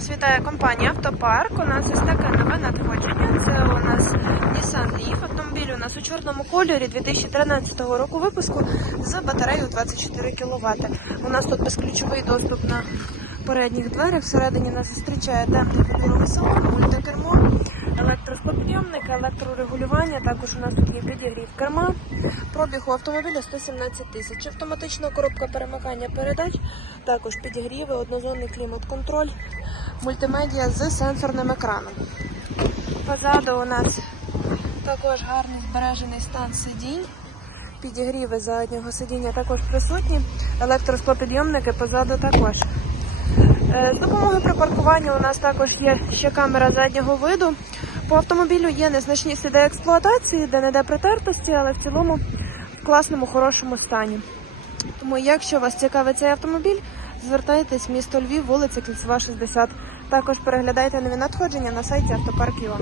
Вас вітає компанія Автопарк. У нас ось таке нове надходження. Це у нас Nissan Leaf. Автомобіль у нас у чорному кольорі 2013 року випуску з батареєю 24 кВт. У нас тут безключовий доступ на передніх дверях. Всередині нас зустрічає темний салон, мультикермо, електросклопідйомник, електрорегулювання. Також у нас тут є підігрів керма. Пробіг у автомобіля 117 тисяч. Автоматична коробка перемикання передач, також підігріви, однозонний клімат-контроль, мультимедіа з сенсорним екраном. Позаду у нас також гарний збережений стан сидінь. Підігріви заднього сидіння також присутні. Електросклопідйомники позаду також. Е, З допомогою при паркуванні у нас також є ще камера заднього виду. По автомобілю є незначні сліди експлуатації, де не де притертості, але в цілому в класному, хорошому стані. Тому, якщо вас цікавить цей автомобіль, звертайтесь місто Львів, вулиця Кільцева, 60. Також переглядайте нові надходження на сайті Автопарк.ua.